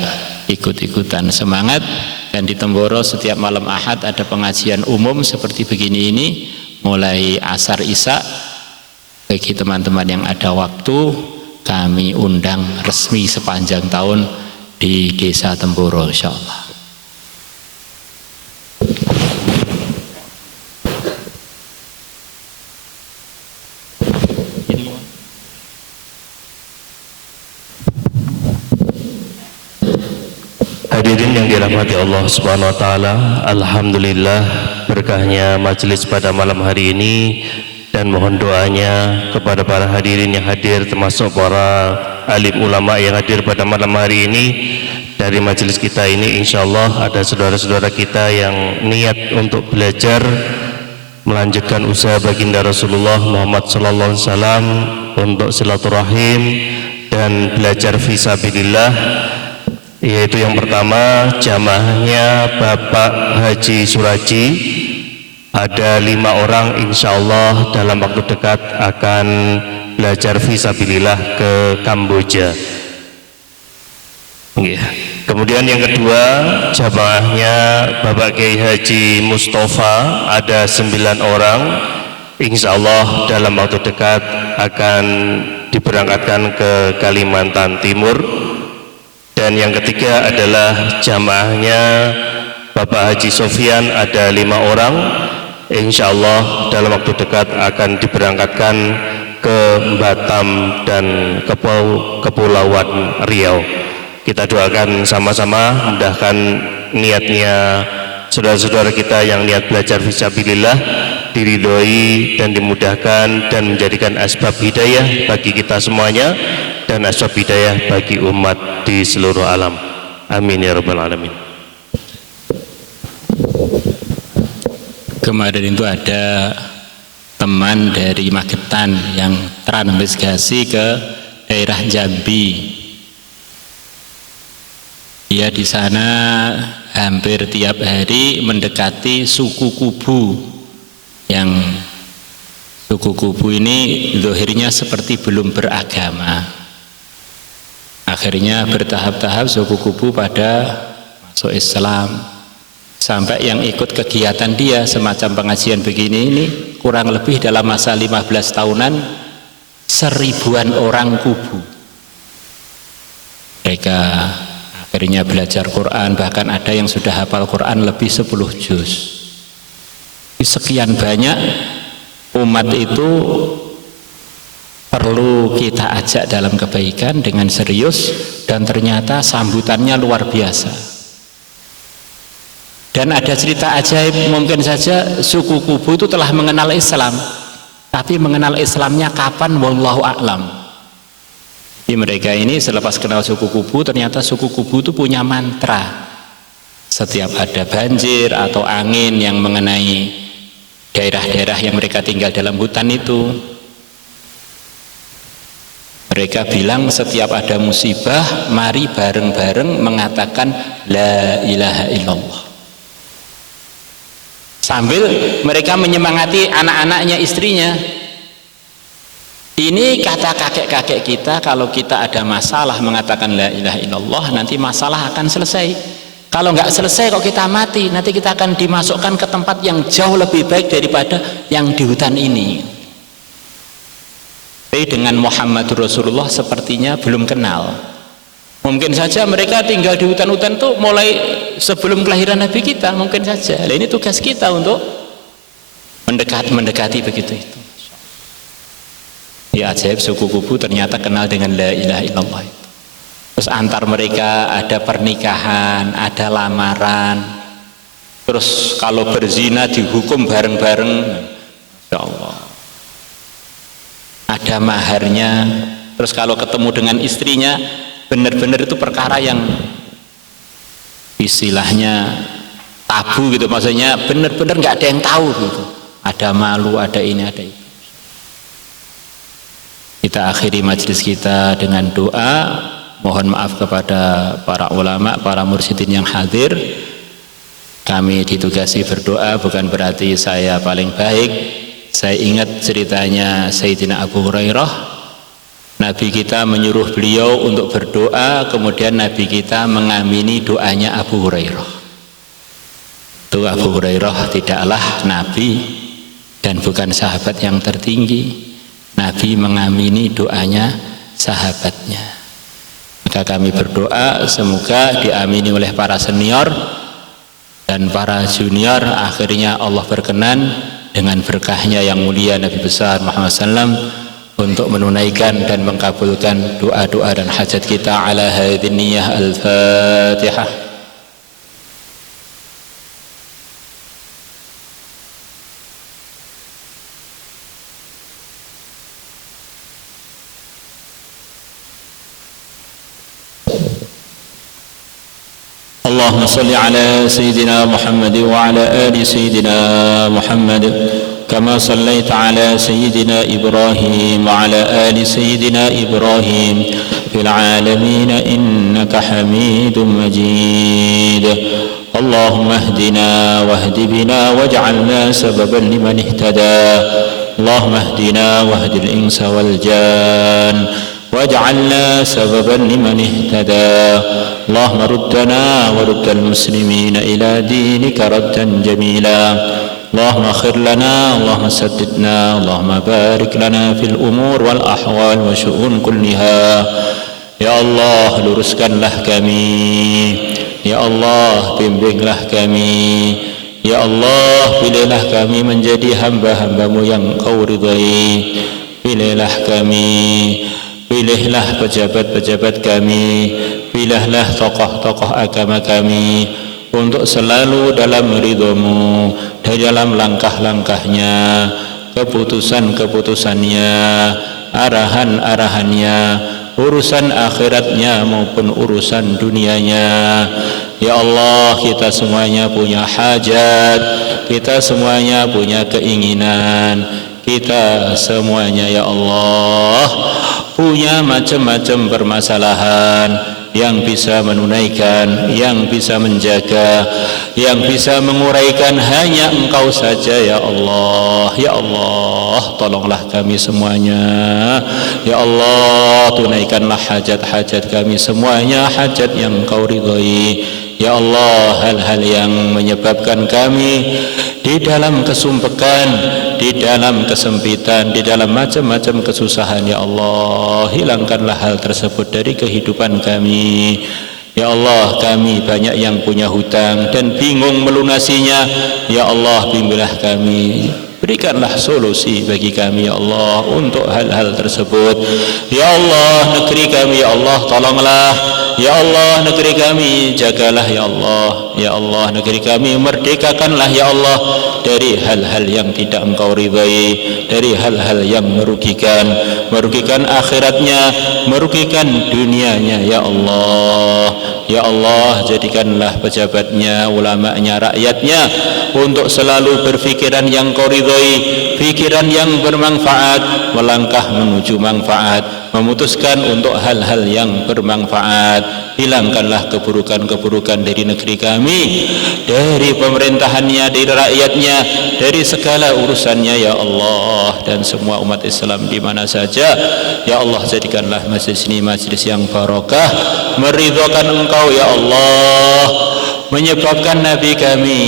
ikut-ikutan semangat. Dan di Temboro setiap malam Ahad ada pengajian umum seperti begini ini, mulai asar isya. Bagi teman-teman yang ada waktu, kami undang resmi sepanjang tahun di Desa Temboro, insyaallah. Hadirin yang dirahmati Allah Subhanahu wa taala, alhamdulillah berkahnya majelis pada malam hari ini, dan mohon doanya kepada para hadirin yang hadir, termasuk para alim ulama yang hadir pada malam hari ini. Dari majelis kita ini insyaallah ada saudara-saudara kita yang niat untuk belajar melanjutkan usaha baginda Rasulullah Muhammad sallallahu alaihi wasallam untuk silaturahim dan belajar fisabilillah. Yaitu yang pertama, jamaahnya Bapak Haji Suraji, ada 5 orang insyaallah dalam waktu dekat akan belajar fisabilillah ke Kamboja. Kemudian yang kedua, jamaahnya Bapak Kiai Haji Mustafa, ada 9 orang insyaallah dalam waktu dekat akan diberangkatkan ke Kalimantan Timur. Dan yang ketiga adalah jamaahnya Bapak Haji Sofyan, ada 5 orang insyaallah dalam waktu dekat akan diberangkatkan ke Batam dan Kepulauan Riau. Kita doakan sama-sama, mudahkan niatnya saudara-saudara kita yang niat belajar fisabilillah, diridhoi dan dimudahkan dan menjadikan asbab hidayah bagi kita semuanya dan asbab hidayah bagi umat di seluruh alam. Amin ya rabbal alamin. Kemarin itu ada teman dari Magetan yang transmigrasi ke daerah Jambi. Dia di sana hampir tiap hari mendekati suku Kubu, yang suku Kubu ini zahirnya seperti belum beragama. Akhirnya bertahap-tahap suku Kubu pada masuk Islam, sampai yang ikut kegiatan dia semacam pengajian begini ini kurang lebih dalam masa 15 tahunan 1000-an orang Kubu. Mereka akhirnya belajar Quran, bahkan ada yang sudah hafal Quran lebih 10 juz. Sekian banyak umat itu perlu kita ajak dalam kebaikan dengan serius, dan ternyata sambutannya luar biasa. Dan ada cerita ajaib, mungkin saja suku Kubu itu telah mengenal Islam, tapi mengenal Islamnya kapan wallahu a'lam. Jadi mereka ini selepas kenal suku Kubu, ternyata suku Kubu itu punya mantra. Setiap ada banjir atau angin yang mengenai daerah-daerah yang mereka tinggal dalam hutan itu, mereka bilang setiap ada musibah, mari bareng-bareng mengatakan la ilaha illallah. Sambil mereka menyemangati anak-anaknya, istrinya. Ini kata kakek-kakek kita, kalau kita ada masalah mengatakan la ilaha illallah, nanti masalah akan selesai. Kalau nggak selesai kok kita mati, nanti kita akan dimasukkan ke tempat yang jauh lebih baik daripada yang di hutan ini. Tapi dengan Muhammadur Rasulullah sepertinya belum kenal. Mungkin saja mereka tinggal di hutan-hutan itu mulai sebelum kelahiran Nabi kita, mungkin saja. Nah, ini tugas kita untuk mendekati begitu itu. di ajaib suku Kubu ternyata kenal dengan la ilaha illallah. Terus antar mereka ada pernikahan, ada lamaran. Terus kalau berzina dihukum bareng-bareng. Ya Allah. Ada maharnya. Terus kalau ketemu dengan istrinya, benar-benar itu perkara yang istilahnya tabu gitu, maksudnya benar-benar nggak ada yang tahu gitu. Ada malu, ada ini, ada itu. Kita akhiri majelis kita dengan doa. Mohon maaf kepada para ulama, para mursyidin yang hadir. Kami ditugasi berdoa, bukan berarti saya paling baik. Saya ingat ceritanya Sayyidina Abu Hurairah. Nabi kita menyuruh beliau untuk berdoa, kemudian Nabi kita mengamini doanya Abu Hurairah. Itu Abu Hurairah tidaklah Nabi dan bukan sahabat yang tertinggi. Nabi mengamini doanya sahabatnya. Maka kami berdoa semoga diamini oleh para senior dan para junior. Akhirnya Allah berkenan dengan berkahnya yang mulia Nabi besar Muhammad SAW untuk menunaikan dan mengabulkan doa-doa dan hajat kita. Ala hadhihi niyyah al-Fatihah. اللهم صل على سيدنا محمد وعلى آل سيدنا محمد كما صليت على سيدنا إبراهيم وعلى آل سيدنا إبراهيم في العالمين إنك حميد مجيد اللهم اهدنا واهد بنا واجعلنا سببا لمن اهتدى اللهم اهدنا واهد الإنس والجان واجعلنا سببا لمن اهتدى اللهم ردنا ورد المسلمين إلى دينك ردا جميلا اللهم خير لنا اللهم سددنا اللهم بارك لنا في الأمور والأحوال والشؤون كلها يا الله luruskanlah kami ya Allah bimbinglah kami ya Allah pilihlah kami menjadi hamba-hambamu yang kau ridai pilihlah kami pilihlah pejabat-pejabat kami pilihlah tokoh-tokoh agama kami untuk selalu dalam ridhamu di dalam langkah-langkahnya keputusan-keputusannya arahan-arahannya urusan akhiratnya maupun urusan dunianya ya Allah kita semuanya punya hajat kita semuanya punya keinginan kita semuanya ya Allah punya macam-macam permasalahan yang bisa menunaikan, yang bisa menjaga, yang bisa menguraikan hanya Engkau saja ya Allah. Ya Allah, tolonglah kami semuanya. Ya Allah, tunaikanlah hajat-hajat kami semuanya, hajat yang Engkau ridhai. Ya Allah, hal-hal yang menyebabkan kami di dalam kesumpekan, di dalam kesempitan, di dalam macam-macam kesusahan ya Allah, hilangkanlah hal tersebut dari kehidupan kami. Ya Allah, kami banyak yang punya hutang dan bingung melunasinya. Ya Allah, bimbinglah kami, berikanlah solusi bagi kami ya Allah untuk hal-hal tersebut. Ya Allah, negeri kami ya Allah tolonglah. Ya Allah, negeri kami jagalah ya Allah. Ya Allah, negeri kami merdekakanlah ya Allah dari hal-hal yang tidak Engkau ridhai, dari hal-hal yang merugikan akhiratnya, merugikan dunianya ya Allah. Ya Allah, jadikanlah pejabatnya, ulamanya, rakyatnya untuk selalu berfikiran yang Kau ridhai, pikiran yang bermanfaat, melangkah menuju manfaat, memutuskan untuk hal-hal yang bermanfaat. Hilangkanlah keburukan-keburukan dari negeri kami, dari pemerintahannya, dari rakyatnya, dari segala urusannya ya Allah, dan semua umat Islam di mana saja ya Allah. Jadikanlah majlis ini majlis yang barokah, meridhokan Engkau ya Allah, menyebabkan Nabi kami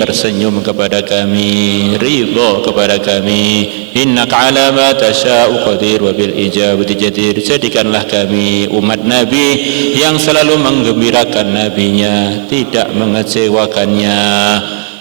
tersenyum kepada kami, ridho kepada kami. Innaka ala ma tasha'u qadir wa bil ijabati jadir. Jadikanlah kami umat Nabi yang selalu menggembirakan Nabinya, tidak mengecewakannya.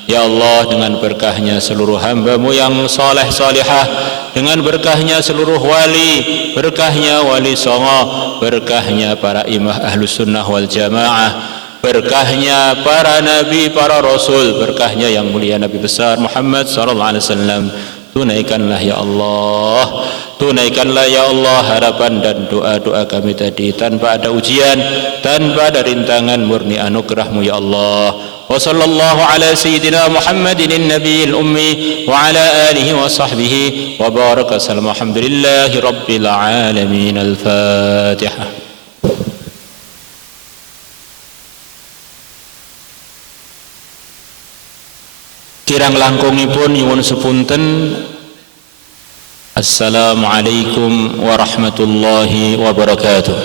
Ya Allah, dengan berkahnya seluruh hamba-Mu yang soleh solihah, dengan berkahnya seluruh wali, berkahnya wali songo, berkahnya para imam ahlus sunnah wal jamaah, berkahnya para nabi, para rasul, berkahnya yang mulia Nabi besar Muhammad sallallahu alaihi wasallam. Tunaikanlah ya Allah, tunaikanlah ya Allah harapan dan doa-doa kami tadi tanpa ada ujian, tanpa ada rintangan, murni anugerah-Mu ya Allah. Wa sallallahu ala sayyidina Muhammadin nabiyil ummi wa ala alihi wa sahbihi wa baraka sallam. Alhamdulillahi rabbil alamin. Al-Fatihah. Kirang langkungipun nyuwun sepunten. Assalamualaikum warahmatullahi wabarakatuh.